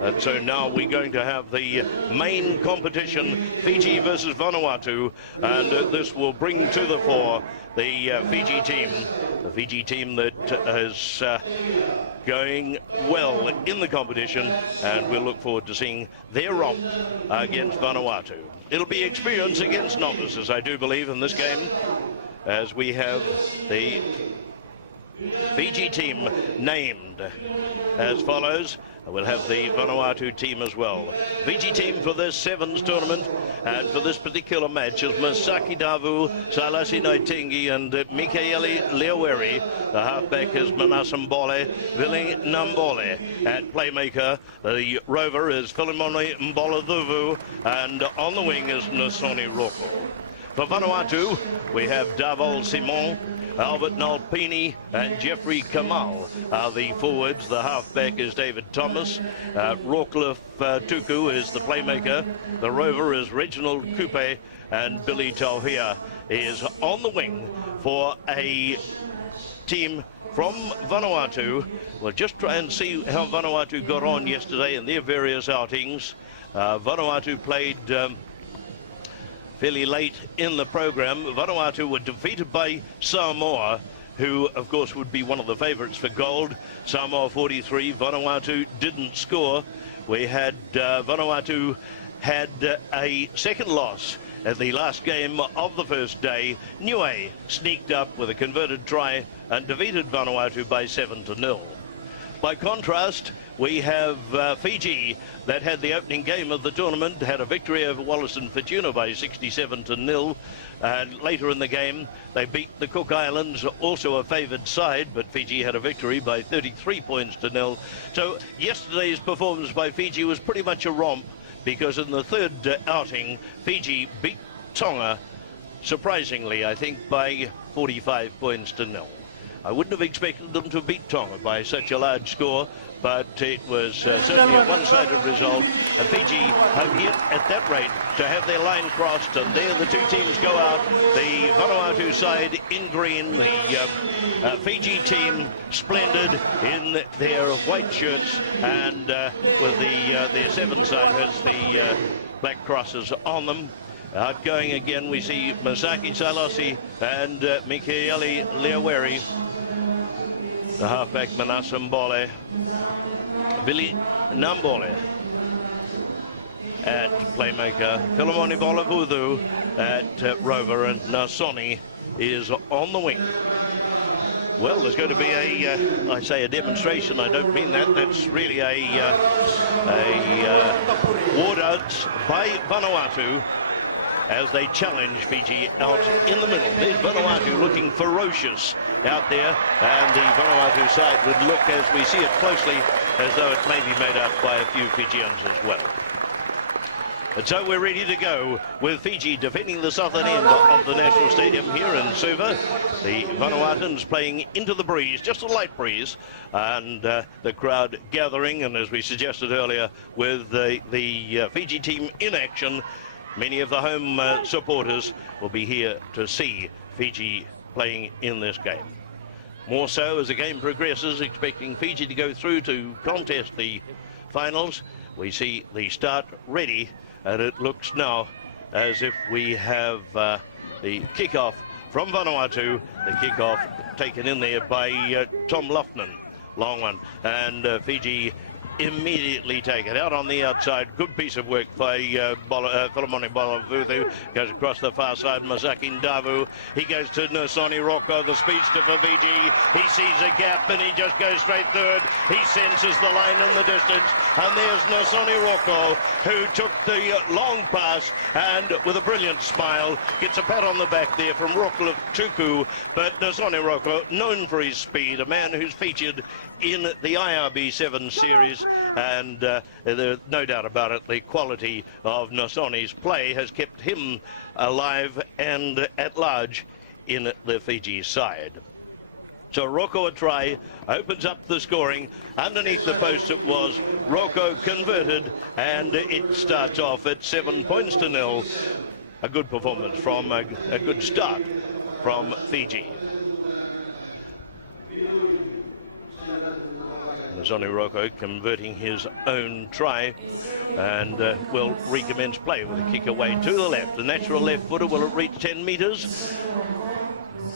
And so now we're going to have the main competition, Fiji versus Vanuatu, and this will bring to the fore the Fiji team that is going well in the competition, and we'll look forward to seeing their romp against Vanuatu. It'll be experience against novices, I do believe, in this game, as we have the Fiji team named as follows. We'll have the Vanuatu team as well. Fiji team for this sevens tournament and for this particular match is Masaki Davu, Salasi Naitengi and Mikaeli Leaweri. The halfback is Manasambole, Vili Nambole. At playmaker, the rover is Filimoni Mboladuvu, and on the wing is Nasoni Roko. For Vanuatu, we have Davol Simon, Albert Nalpini and Jeffrey Kamal are the forwards. The halfback is David Thomas. Rawcliffe Tuku is the playmaker. The rover is Reginald Coupe, and Billy Tauhia is on the wing for a team from Vanuatu. We'll just try and see how Vanuatu got on yesterday in their various outings. Vanuatu played fairly late in the program. Vanuatu were defeated by Samoa, who of course would be one of the favourites for gold. Samoa 43, Vanuatu didn't score. We had Vanuatu had a second loss at the last game of the first day. Niue sneaked up with a converted try and defeated Vanuatu by 7-0. By contrast, we have Fiji that had the opening game of the tournament, had a victory over Wallace and Fortuna by 67-0. And later in the game, they beat the Cook Islands, also a favoured side, but Fiji had a victory by 33 points to 0. So yesterday's performance by Fiji was pretty much a romp, because in the third outing, Fiji beat Tonga, surprisingly, I think, by 45 points to 0. I wouldn't have expected them to beat Tonga by such a large score, but it was certainly a one-sided result. And Fiji have yet at that rate to have their line crossed, and there the two teams go out. The Vanuatu side in green, the Fiji team splendid in their white shirts, and with their seven side has the black crosses on them. Outgoing again, we see Masaki Salasi and Mikaeli Leaweri. The halfback Manasambole, Vili Nambole at playmaker, Filimoni Bolavudu at rover, and Nasoni is on the wing. Well, there's going to be I say a demonstration, I don't mean that, that's really a war dance by Vanuatu as they challenge Fiji out in the middle. There's Vanuatu looking ferocious out there, and the Vanuatu side would look, as we see it closely, as though it may be made up by a few Fijians as well. And so we're ready to go with Fiji defending the southern end of the National Stadium here in Suva. The Vanuatuans playing into the breeze, just a light breeze, and the crowd gathering, and as we suggested earlier, with the Fiji team in action. Many of the home supporters will be here to see Fiji playing in this game. More so as the game progresses, expecting Fiji to go through to contest the finals. We see the start ready, and it looks now as if we have the kickoff from Vanuatu. The kickoff taken in there by Tom Luffman. Long one, and Fiji immediately take it out on the outside. Good piece of work by Filimoni Bolavudu. Goes across the far side, Masaki Davu. He goes to Nasoni Roko, the speedster for Fiji. He sees a gap and he just goes straight through it. He senses the line in the distance, and there's Nasoni Roko, who took the long pass and with a brilliant smile gets a pat on the back there from Rawcliffe Tuku. But Nasoni Roko, known for his speed, a man who's featured in the IRB 7 series, and there's no doubt about it, the quality of Nasoni's play has kept him alive and at large in the Fiji side. So Roko a try, opens up the scoring. Underneath the post it was, Roko converted, and it starts off at 7 points to 0. A good performance from a good start from Fiji. Sonny Rocco converting his own try, and will recommence play with a kick away to the left. The natural left footer, will it reach 10 metres?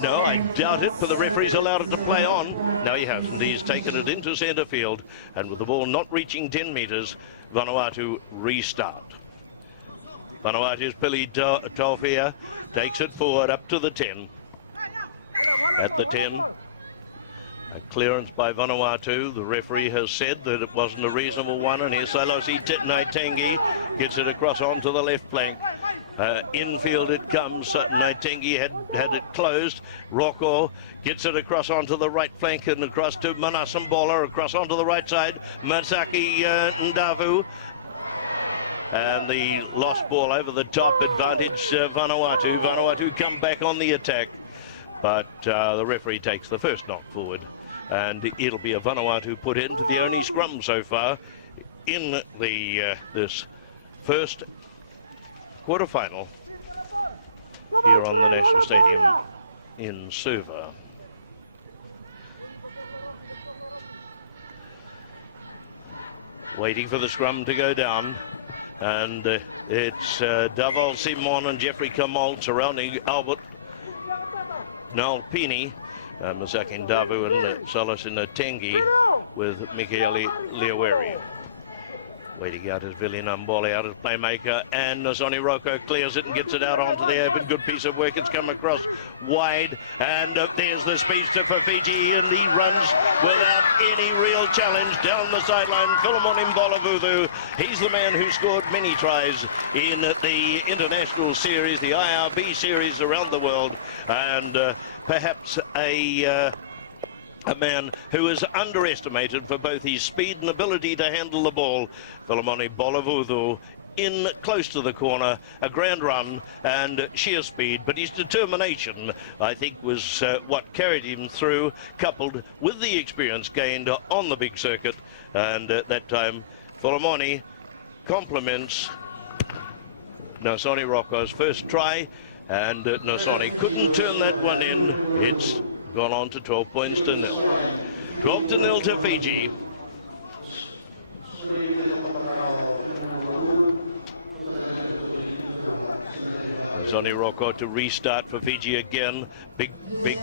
No, I doubt it, but the referee's allowed it to play on. No, he hasn't. He's taken it into centre field, and with the ball not reaching 10 metres, Vanuatu restart. Vanuatu's Pili Taufia takes it forward up to the 10. At the 10, a clearance by Vanuatu. The referee has said that it wasn't a reasonable one, and here's Sailosi Naitangi gets it across onto the left flank. Infield it comes. Naitangi had it closed. Rocco gets it across onto the right flank and across to Manasambola, across onto the right side. Masaki Ndavu. And the lost ball over the top, advantage Vanuatu. Vanuatu come back on the attack, but the referee takes the first knock forward, and it'll be a Vanuatu put into the only scrum so far in the this first quarterfinal here on the National Stadium in Suva. Waiting for the scrum to go down, and it's Davol Simon and Jeffrey Kamal surrounding Albert Nalpini, Masaki Ndavu and Salasina Tengi with Michaeli Liaweri. Waiting out is Vili Nambole out as playmaker, and Sonny Rocco clears it and gets it out onto the open. Good piece of work. It's come across wide, and there's the speedster for Fiji, and he runs without any real challenge down the sideline. Philemon Mbolavuthu, he's the man who scored many tries in the international series, the IRB series around the world, and perhaps a man who is underestimated for both his speed and ability to handle the ball. Philemon Mbolavuthu in close to the corner, a grand run and sheer speed, but his determination, I think, was what carried him through, coupled with the experience gained on the big circuit. And at that time, Philemon compliments Nosoni Rocco's first try, and Nosoni couldn't turn that one in. It's gone on to 12 points to nil. 12 to nil to Fiji. Sonny Rocco to restart for Fiji again. Big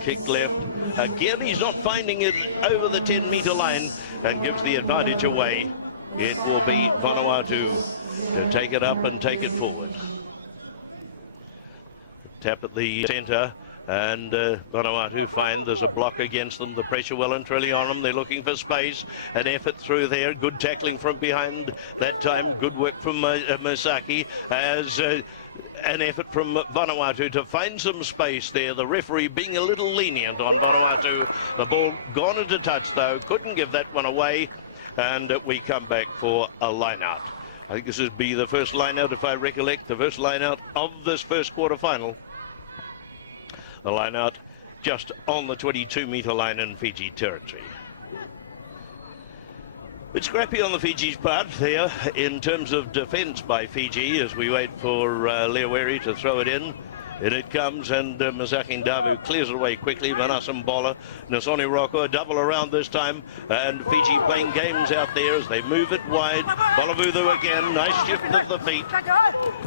kick left. Again, he's not finding it over the 10-metre line and gives the advantage away. It will be Vanuatu to take it up and take it forward. Tap at the centre. And Vanuatu find there's a block against them. The pressure well and truly on them. They're looking for space. An effort through there. Good tackling from behind that time. Good work from Masaki. As an effort from Vanuatu to find some space there. The referee being a little lenient on Vanuatu. The ball gone into touch though. Couldn't give that one away. And we come back for a line-out. I think this would be the first line-out, if I recollect, the first line-out of this first quarter-final. The line out just on the 22-metre line in Fiji territory. It's scrappy on the Fiji's part there in terms of defence by Fiji as we wait for Liaweri to throw it in. In it comes, and Masaki Ndavu clears it away quickly. Manasambola, Nosoni Rocco, a double around this time, and Fiji playing games out there as they move it wide. Mbolavuthu again, nice shift of the feet,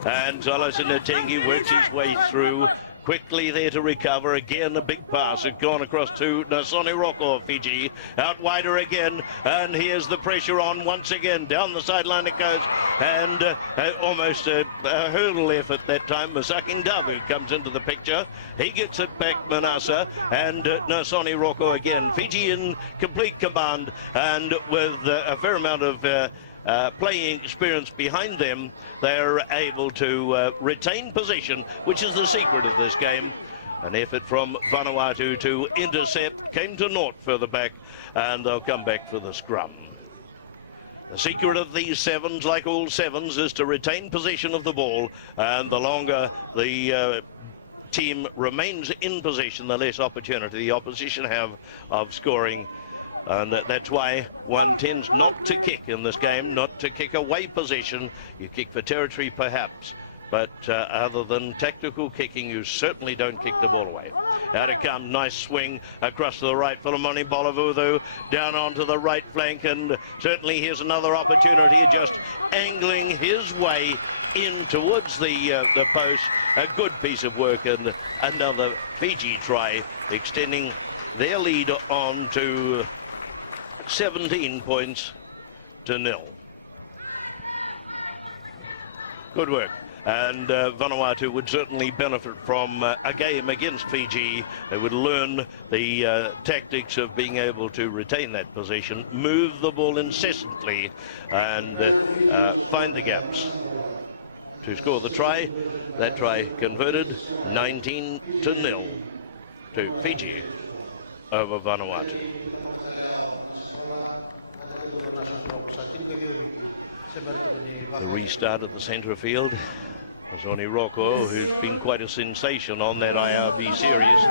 and Salasina Tengi works his way through. Quickly there to recover. Again, a big pass. It's gone across to Nosoni Rocco of Fiji. Out wider again. And here's the pressure on once again. Down the sideline it goes. And almost a hurdle effort that time. Masaki Ndavu comes into the picture. He gets it back, Manasa. And Nosoni Rocco again. Fiji in complete command. And with a fair amount of playing experience behind them, they're able to retain possession, which is the secret of this game. An effort from Vanuatu to intercept came to naught further back, and they'll come back for the scrum. The secret of these sevens, like all sevens, is to retain possession of the ball, and the longer the team remains in possession, the less opportunity the opposition have of scoring. And that's why one tends not to kick in this game, not to kick away possession. You kick for territory perhaps, but other than tactical kicking, you certainly don't kick the ball away. Out it comes, nice swing across to the right for Lamoni Bolavudu, down onto the right flank, and certainly here's another opportunity, just angling his way in towards the post. A good piece of work, and another Fiji try, extending their lead on to 17 points to 0. Good work. And Vanuatu would certainly benefit from a game against Fiji. They would learn the tactics of being able to retain that possession, move the ball incessantly, and find the gaps to score the try. That try converted, 19-0 to Fiji over Vanuatu. The restart at the centre field. Sonny Rocco, who's been quite a sensation on that IRB series,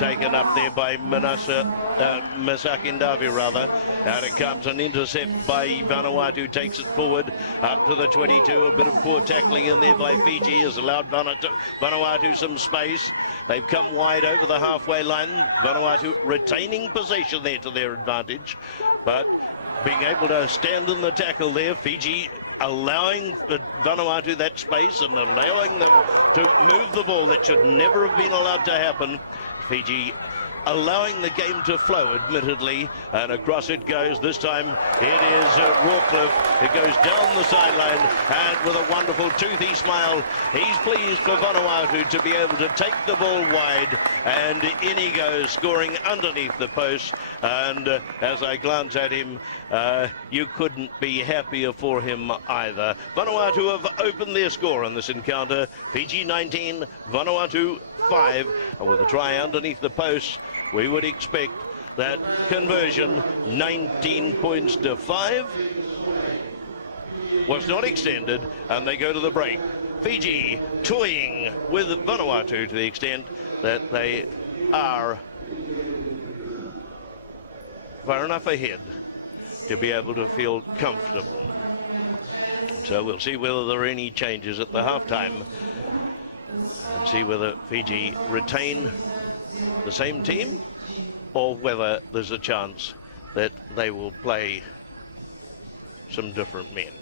taken up there by Masakindavi rather. Out it comes, an intercept by Vanuatu, takes it forward up to the 22. A bit of poor tackling in there by Fiji has allowed Vanuatu some space. They've come wide over the halfway line. Vanuatu retaining possession there to their advantage, but being able to stand in the tackle there, Fiji allowing Vanuatu that space and allowing them to move the ball. That should never have been allowed to happen. Fiji allowing the game to flow, admittedly, and across it goes. This time it is Rawcliffe. It goes down the sideline, and with a wonderful toothy smile, he's pleased for Vanuatu to be able to take the ball wide, and in he goes, scoring underneath the post. And as I glance at him, you couldn't be happier for him either. Vanuatu have opened their score in this encounter. Fiji 19, Vanuatu 5, and with a try underneath the post, we would expect that conversion. 19 points to 5 was not extended, and they go to the break. Fiji toying with Vanuatu to the extent that they are far enough ahead to be able to feel comfortable. So we'll see whether there are any changes at the halftime, and see whether Fiji retain the same team or whether there's a chance that they will play some different men.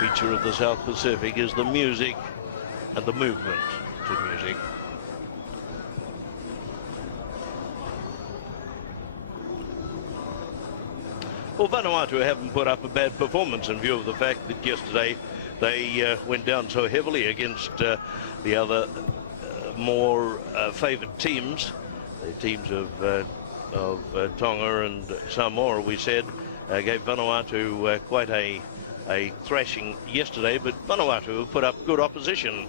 Feature of the South Pacific is the music and the movement to music. Well, Vanuatu haven't put up a bad performance in view of the fact that yesterday they went down so heavily against the other more favoured teams, the teams of Tonga and Samoa. We said gave Vanuatu quite a thrashing yesterday, but Vanuatu have put up good opposition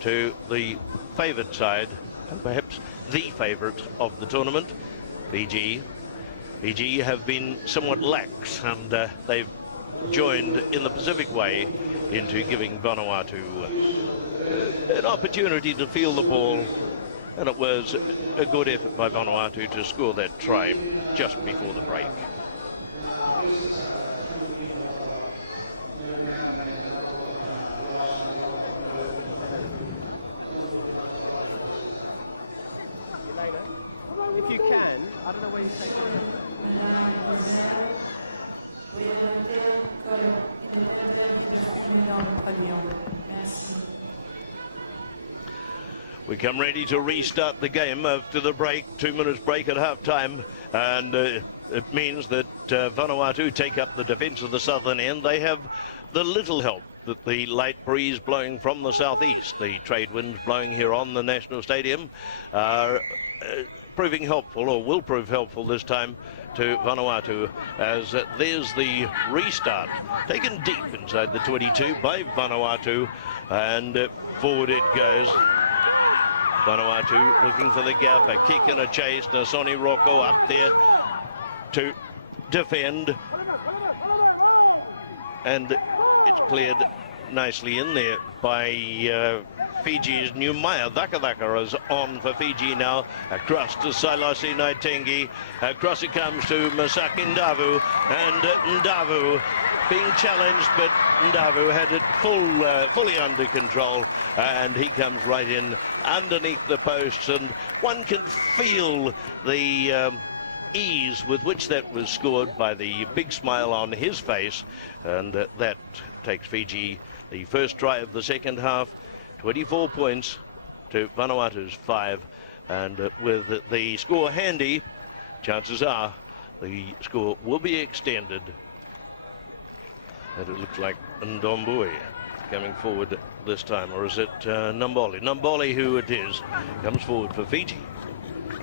to the favoured side, and perhaps the favourite of the tournament, Fiji. Fiji have been somewhat lax, and they've joined in the Pacific way into giving Vanuatu an opportunity to feel the ball, and it was a good effort by Vanuatu to score that try just before the break. If you can, I don't know where you take it. We come ready to restart the game after the break, 2 minutes break at half time, and it means that Vanuatu take up the defence of the southern end. They have the little help that the light breeze blowing from the southeast, the trade winds blowing here on the National Stadium, are proving helpful, or will prove helpful this time to Vanuatu, as there's the restart taken deep inside the 22 by Vanuatu, and forward it goes. Vanuatu looking for the gap, a kick and a chase. Sonny Rocco up there to defend, and it's cleared nicely in there by Fiji's Numaya Dhakadhaka is on for Fiji now. Across to Sailasi Naitengi. Across it comes to Masaki Ndavu. And Ndavu being challenged, but Ndavu had it fully under control, and he comes right in underneath the posts, and one can feel the ease with which that was scored by the big smile on his face, and that takes Fiji the first try of the second half, 24 points to Vanuatu's 5, and with the score handy, chances are the score will be extended. And it looks like Ndombui coming forward this time, or is it Namboli? Namboli, who it is, comes forward for Fiji.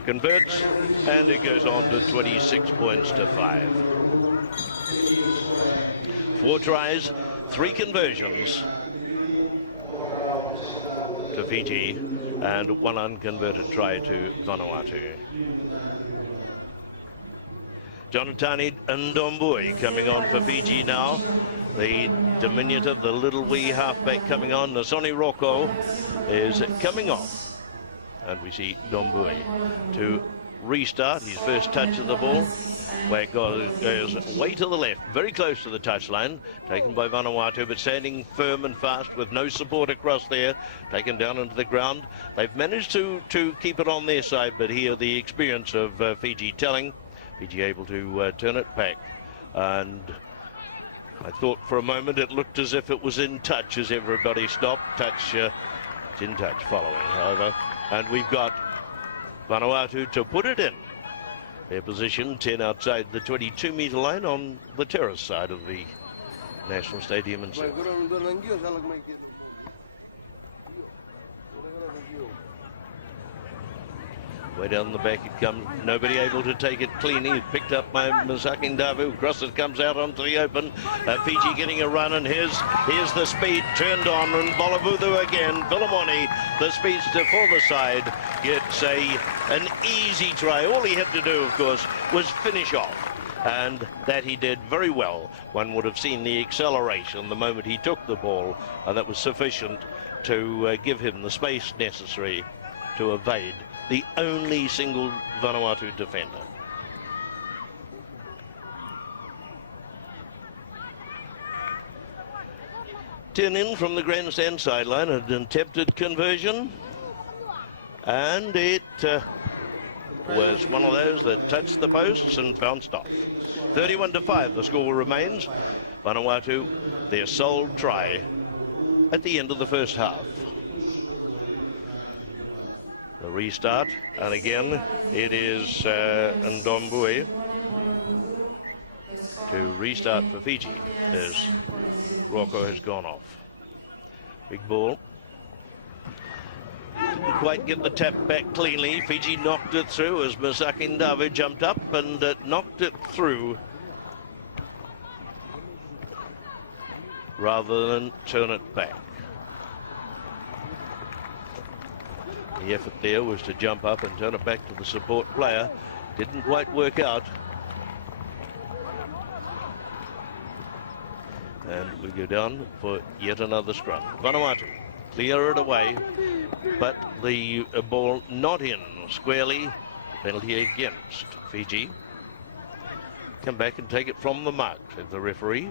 Converts, and it goes on to 26 points to 5. 4 tries, 3 conversions to Fiji, and 1 unconverted try to Vanuatu. Jonathan Ndombui coming on for Fiji now. The diminutive, the little wee halfback coming on. Nasoni Roko is coming off. And we see Ndombui to restart his first touch of the ball. Where it goes way to the left, very close to the touchline. Taken by Vanuatu, but standing firm and fast with no support across there. Taken down into the ground. They've managed to keep it on their side, but here the experience of Fiji telling. Fiji able to turn it back, and I thought for a moment it looked as if it was in touch as everybody stopped. It's in touch following, however, and we've got Vanuatu to put it in. Their position 10 outside the 22-metre line on the terrace side of the National Stadium in Sydney. Way down the back it comes, nobody able to take it cleanly. Picked up by Masaki Ndavu. Across it comes out onto the open. Fiji getting a run, and here's the speed turned on, and Bolavudu again. Philemoni, the speedster for the side, gets an easy try. All he had to do, of course, was finish off, and that he did very well. One would have seen the acceleration the moment he took the ball, and that was sufficient to give him the space necessary to evade the only single Vanuatu defender. Turn in from the grandstand sideline, an attempted conversion, and it was one of those that touched the posts and bounced off. 31-5 the score remains. Vanuatu, their sole try at the end of the first half. The restart, and again it is Ndombui to restart for Fiji as Rocco has gone off. Big ball. Didn't quite get the tap back cleanly. Fiji knocked it through as Masaki Ndavu jumped up and knocked it through rather than turn it back. The effort there was to jump up and turn it back to the support player. Didn't quite work out. And we go down for yet another scrum. Vanuatu clear it away, but the ball not in squarely. Penalty against Fiji. Come back and take it from the mark, said the referee.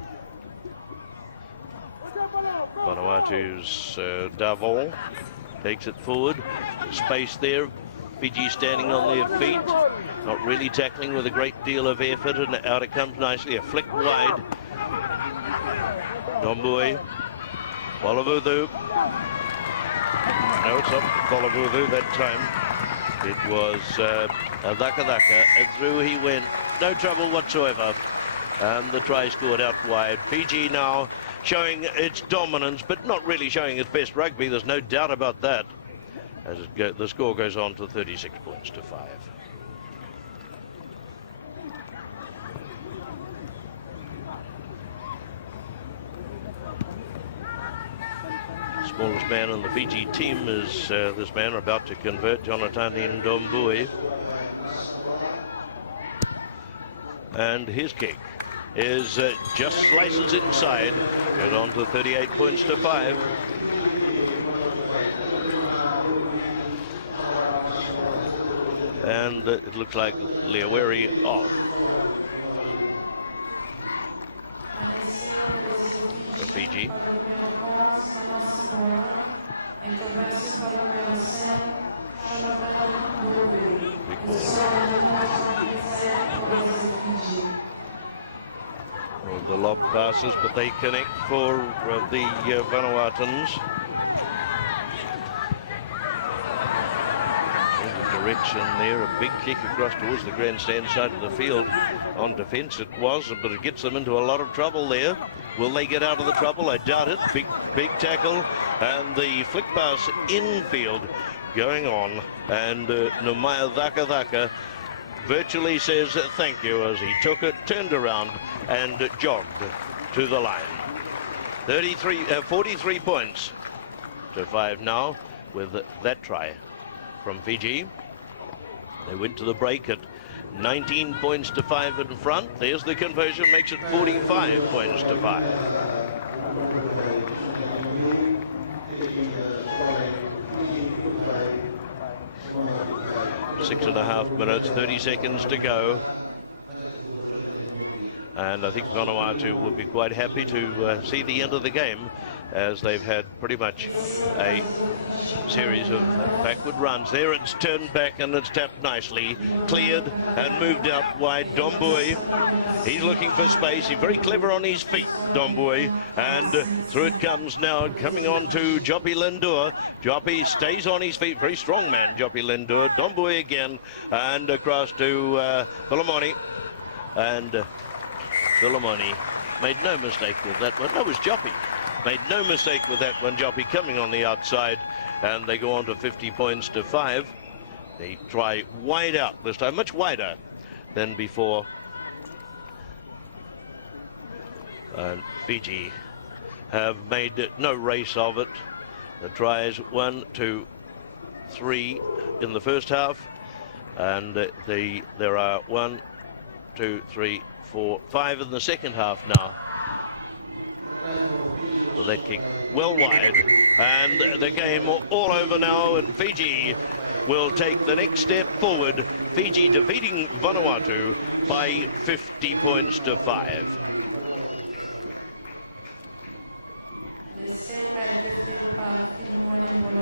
Vanuatu's Davol takes it forward. Space there. Fiji standing on their feet. Not really tackling with a great deal of effort, and out it comes nicely. A flick wide. Ndombui. Bolavudu. No, it's not Bolavudu that time. It was Dhakadhaka, and through he went. No trouble whatsoever. And the try scored out wide. Fiji now showing its dominance, but not really showing its best rugby. There's no doubt about that. As the score goes on to 36 points to 5. Smallest man on the Fiji team is this man about to convert, Jonathan Ndombui. And his kick is just slices inside, goes on to 38 points to 5. and it looks like Leaweri off. For Fiji. Big ball. Well, the lob passes, but they connect for the Vanuatuans. Direction there, a big kick across towards the grandstand side of the field. On defence it was, but it gets them into a lot of trouble there. Will they get out of the trouble? I doubt it. Big tackle, and the flick pass infield going on, and Numaya Dhaka virtually says thank you as he took it, turned around and jogged to the line. 43 points to 5 now with that try from Fiji. They went to the break at 19 points to 5 in front. There's the conversion, makes it 45 points to 5. Six and a half minutes, 30 seconds to go. And I think Vanuatu would be quite happy to see the end of the game, as they've had pretty much a series of backward runs. There it's turned back and it's tapped nicely, cleared and moved out wide. Dombui, he's looking for space. He's very clever on his feet, Dombui, and through it comes now, coming on to Joppy Lendur. Joppy stays on his feet, very strong man, Joppy Lendur. Dombui again, and across to Philemoni, and Philemoni made no mistake with that one. That was Joppy. Made no mistake with that one. Joppy coming on the outside, and they go on to 50 points to 5. They try wide out this time, much wider than before. And Fiji have made no race of it. The tries 1, 2, 3 in the first half, and there are 1, 2, 3, 4, 5 in the second half now. So that kick well wide, and the game all over now, and Fiji will take the next step forward. Fiji defeating Vanuatu by 50 points to 5. Le 5 a été fait par Philippe Mollet pour